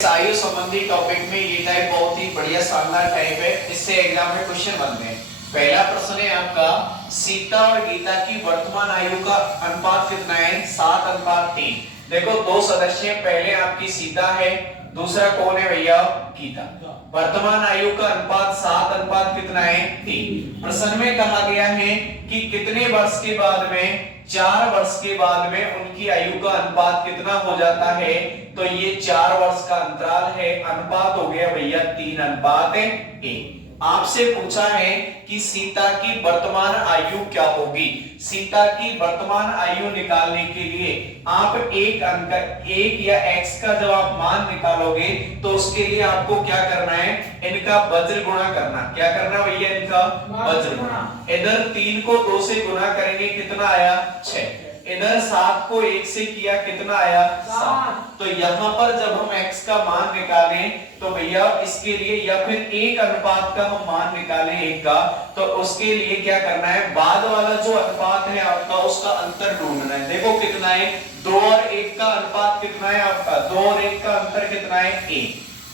आयु संबंधी टॉपिक में ये टाइप बहुत ही बढ़िया शानदार टाइप है। इससे एग्जाम में क्वेश्चन बनते हैं। पहला प्रश्न है आपका, सीता और गीता की वर्तमान आयु का अनुपात कितना है? 7:3। देखो दो सदस्य, पहले आपकी सीता है, दूसरा कौन है भैया? गीता। वर्तमान आयु का अनुपात 7 कितना है? 3। प्रश्न में कहा गया है कि कितने वर्ष के बाद में, 4 वर्ष के बाद में उनकी आयु का अनुपात कितना हो जाता है? तो ये 4 वर्ष का अंतराल है, अनुपात हो गया भैया 3:1। आपसे पूछा है कि सीता की वर्तमान आयु क्या होगी। सीता की वर्तमान आयु निकालने के लिए आप एक अंक, एक या x का जब आप मान निकालोगे तो उसके लिए आपको क्या करना है? इनका वज्र गुणा करना। क्या करना भैया? इनका वज्र गुणा। इधर 3 को 2 से गुणा करेंगे, कितना आया? 6। इधर 7 को 1 से किया, कितना आया? 7। तो यहाँ पर जब हम x का मान निकालें तो भैया इसके लिए, या फिर 1 अनुपात का हम मान निकालें 1 का, तो उसके लिए क्या करना है? बाद वाला जो अनुपात है आपका, उसका अंतर ढूंढना है। देखो कितना है? 2 और 1 का अनुपात कितना है आपका? 2 और 1 का अंतर कितना है? 1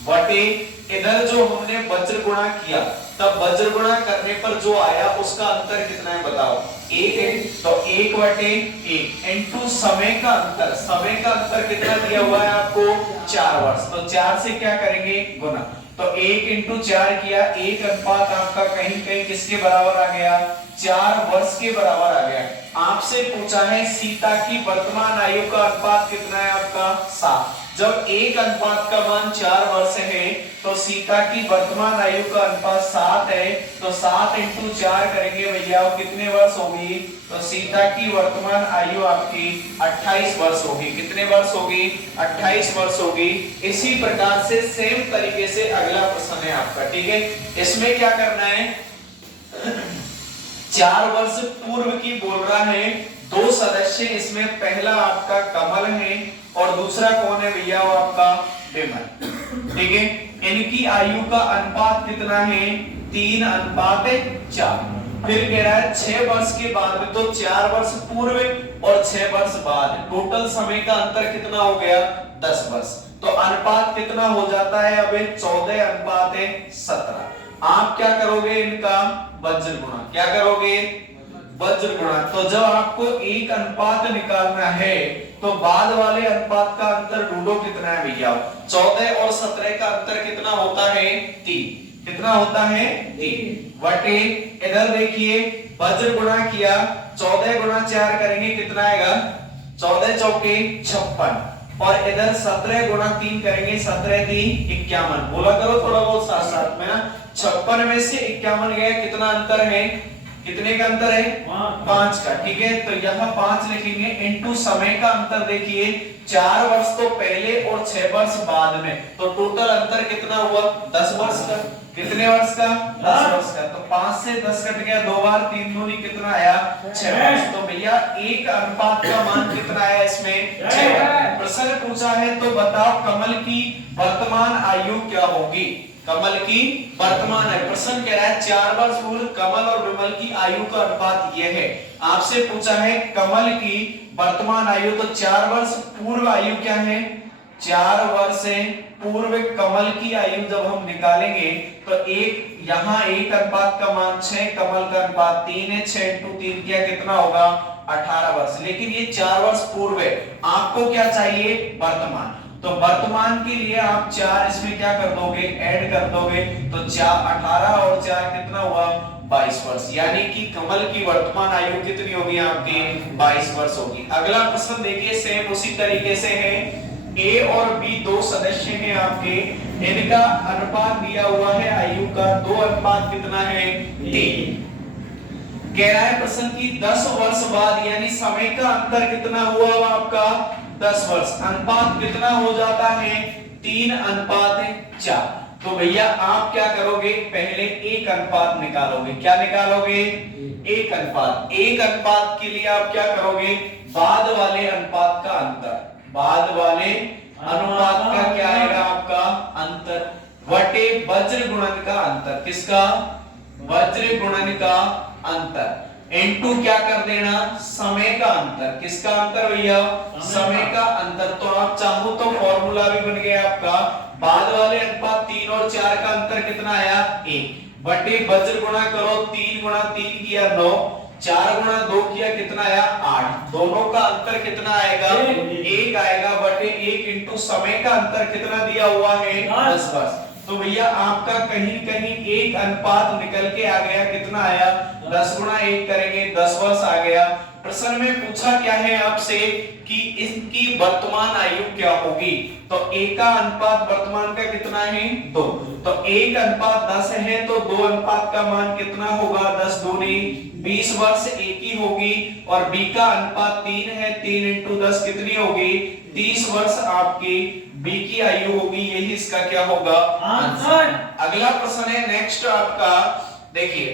बटे इधर जो हमने वज्र गुणा किया, तब वज्र गुणा करने पर जो आया उसका अंतर कितना है बताओ? 1 है। तो 1 बटे 1 इनटू समय का अंतर। समय का अंतर कितना दिया हुआ है आपको? 4 वर्ष। तो 4 से क्या करेंगे? गुना। तो 1 इंटू 4 किया, 1 अनुपात आपका कहीं कहीं किसके बराबर आ गया? 4 वर्ष के बराबर आ गया। आपसे पूछा है सीता की वर्तमान आयु का अनुपात कितना है आपका? 7। जब 1 अनुपात का मान 4 वर्ष है तो सीता की वर्तमान आयु का अनुपात 7 है। तो 7 इंटू 4 करेंगे भैया, कितने वर्ष होगी? तो सीता की वर्तमान आयु आपकी 28 वर्ष होगी। कितने वर्ष होगी? 28 वर्ष होगी। इसी प्रकार से सेम तरीके से अगला प्रश्न है आपका, ठीक है। इसमें क्या करना है? 4 वर्ष पूर्व की बोल रहा है। 2 सदस्य इसमें, पहला आपका कमल है और दूसरा कौन है भैया? वो आपका विमल, ठीक है। इनकी आयु का अनुपात कितना है? 3:4। फिर कह रहा है 6 वर्ष के बाद में, तो 4 वर्ष पूर्व और 6 वर्ष बाद, टोटल समय का अंतर कितना हो गया? 10 वर्ष। तो अनुपात कितना हो जाता है? अब 14:17। आप क्या करोगे? इनका वज्र गुणा। क्या करोगे? वज्र गुणा। तो जब आपको एक अनुपात निकालना है तो बाद वाले अनुपात का अंतर ढूंढो, कितना है भैया? 14 और 17 का अंतर कितना होता है? 3। कितना होता है? 3 बटे इधर देखिए वज्र गुणा किया, 14 गुणा 4 करेंगे, कितना आएगा? 14 चौके 56 और इधर 17 गुणा 3 करेंगे, 17 3 51। बोला करो थोड़ा बहुत साथ साथ में ना। 56 में से 51 गया, कितना अंतर है? कितने का अंतर है? 5 का, ठीक है। तो यहाँ 5 लिखेंगे इनटू समय का अंतर। देखिए 4 वर्ष तो पहले और 6 वर्ष बाद में, तो टोटल अंतर कितना हुआ? 10 वर्ष का। कितने वर्ष का? 10 वर्ष का। तो 5 से 10 कट गया, 2 बार 3 दूनी कितना आया? 6 वर्ष। तो भैया एक अनुपात का मान कितना आया इसमें? 6। प्रश्न पूछा है तो बताओ कमल की वर्तमान आयु क्या होगी? कमल की वर्तमान आयु। प्रश्न कह रहा है 4 वर्ष पूर्व कमल और विमल की आयु का अनुपात यह है। आपसे पूछा है कमल की वर्तमान आयु, तो 4 वर्ष पूर्व आयु क्या है? 4 वर्ष से पूर्व कमल की आयु जब हम निकालेंगे तो एक, यहाँ 1 अनुपात का मान 6, कमल का अनुपात 3 है। 6 इंटू 3 किया, कितना होगा? 18 वर्ष। लेकिन ये 4 वर्ष पूर्व है, आपको क्या चाहिए? वर्तमान। तो वर्तमान के लिए आप 4 इसमें क्या कर दोगे? ऐड कर दोगे। तो 4 18 और 4 कितना हुआ? 22 वर्ष। यानी कि कमल की वर्तमान आयु कितनी होगी आपकी? 22 वर्ष होगी। अगला प्रश्न देखिए, सेम उसी तरीके से है। ए और बी 2 सदस्य हैं आपके, इनका अनुपात दिया हुआ है आयु का, 2 अनुपात कितना है? 3। कह रहा है प्रश्न की 10 वर्ष बाद, यानी समय का अंतर कितना हुआ आपका? 10 वर्ष। अनुपात कितना हो जाता है? 3:4। तो भैया आप क्या करोगे? पहले एक अनुपात निकालोगे। क्या निकालोगे? एक अनुपात। एक अनुपात के लिए आप क्या करोगे? बाद वाले अनुपात का अंतर। बाद वाले अनुपात का क्या आएगा आपका? अंतर बटे वज्र गुणन का अंतर। किसका? वज्र गुणन का अंतर। इनटू क्या कर देना? समय का अंतर। किसका अंतर भैया? समय का अंतर। तो आप चाहो तो फॉर्मूला भी बन गया आपका बाद वाले अनुपात 3 और 4 का अंतर कितना आया 1 बटे वज्र गुणा करो 3 गुणा 3 किया 9 4 गुणा 2 किया कितना आया 8 दोनों का अंतर कितना आएगा 1 आएगा बटे 1 इंटू समय का अंतर कितना दिया हुआ है 10 वर्ष। तो भैया आपका कहीं कहीं एक अनुपात निकल के आ गया कितना आया 10 गुणा 1 करेंगे 10 वर्ष आ गया। प्रश्न में पूछा क्या है आपसे कि इसकी वर्तमान आयु क्या होगी, तो एक का अनुपात वर्तमान का कितना है 2 तो 1 अनुपात 10 है तो 2 अनुपात का मान कितना होगा 10 दूनी 20 वर्ष एक ही होगी और b का अनुपात 3 है 3 इंटू 10 कितनी होगी 30 वर्ष आपकी b की आयु होगी। यही इसका क्या होगा आंसर। अगला प्रश्न है नेक्स्ट आपका देखिए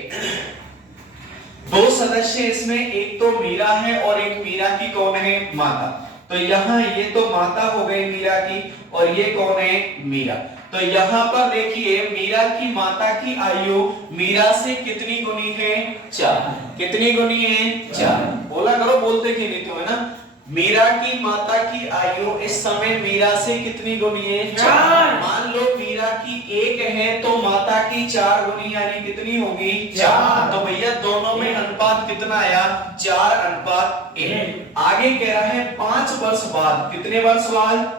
दो सदस्य इसमें एक तो मीरा है और एक मीरा की कौन है माता। तो यहाँ ये तो माता हो गई मीरा की और ये कौन है मीरा। तो यहाँ पर देखिए मीरा की माता की आयु मीरा से कितनी गुनी है 4 कितनी गुनी है 4 बोला करो बोलते क्यों नहीं तुम है ना। मीरा की माता की आयु इस समय मीरा से कितनी गुनी है 4 मान लो मीरा की 1 है तो माता की 4 गुनी यानी कितनी होगी 4 तो भैया दोनों में अनुपात कितना आया 4:1। आगे कह रहा है 5 वर्ष बाद कितने वर्ष बाद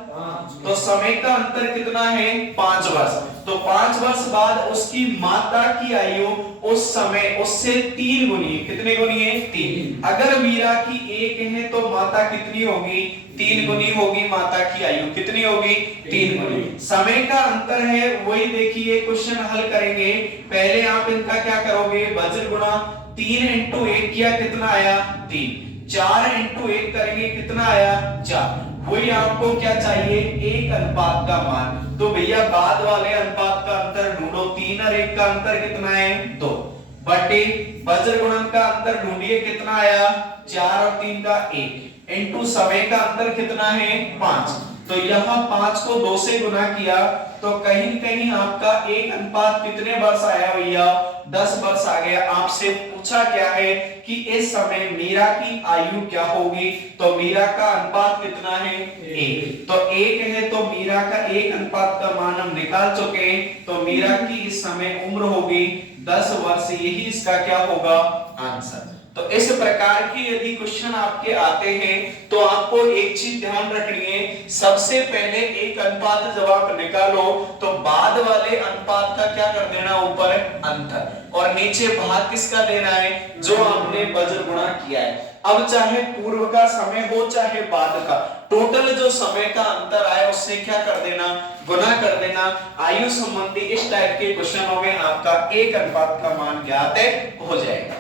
तो समय का अंतर कितना है 5 वर्ष तो 5 वर्ष बाद उसकी माता की आयु उस समय उससे 3 गुनी कितने गुनी है 3। अगर मीरा की 1 है तो माता कितनी होगी 3 गुनी होगी माता की आयु कितनी होगी 3 गुनी। समय का अंतर है वही देखिए क्वेश्चन हल करेंगे। पहले आप इनका क्या करोगे वज्र गुणा 3 इंटू 1 किया कितना आया 3 4 इंटू 1 करेंगे कितना आया 4 वही आपको क्या चाहिए 1 अनुपात का मान। तो भैया बाद वाले अनुपात का अंतर ढूंढो 3 और 1 का अंतर कितना है 2 बटे वज्र गुणन का अंतर ढूंढिए कितना आया 4 और 3 का 1 इंटू समय का अंतर कितना है 5 तो यहाँ 5 को 2 से गुना किया तो कहीं कहीं आपका 1 अनुपात कितने वर्ष आया भैया 10 वर्ष आ गया। आपसे पूछा क्या है कि इस समय मीरा की आयु क्या होगी तो मीरा का अनुपात कितना है 1 तो 1 है तो मीरा का 1 अनुपात का मान हम निकाल चुके हैं तो मीरा की इस समय उम्र होगी 10 वर्ष। यही इसका क्या होगा आंसर। तो इस प्रकार की यदि क्वेश्चन आपके आते हैं तो आपको एक चीज ध्यान रखनी है सबसे पहले एक अनुपात जब आप निकालो तो बाद वाले अनुपात का क्या कर देना ऊपर अंतर और नीचे भाग किसका देना है जो आपने वज्र गुणा किया है। अब चाहे पूर्व का समय हो चाहे बाद का टोटल जो समय का अंतर आए उससे क्या कर देना गुना कर देना। आयु संबंधी इस टाइप के क्वेश्चनों में आपका एक अनुपात का मान ज्ञात हो जाएगा।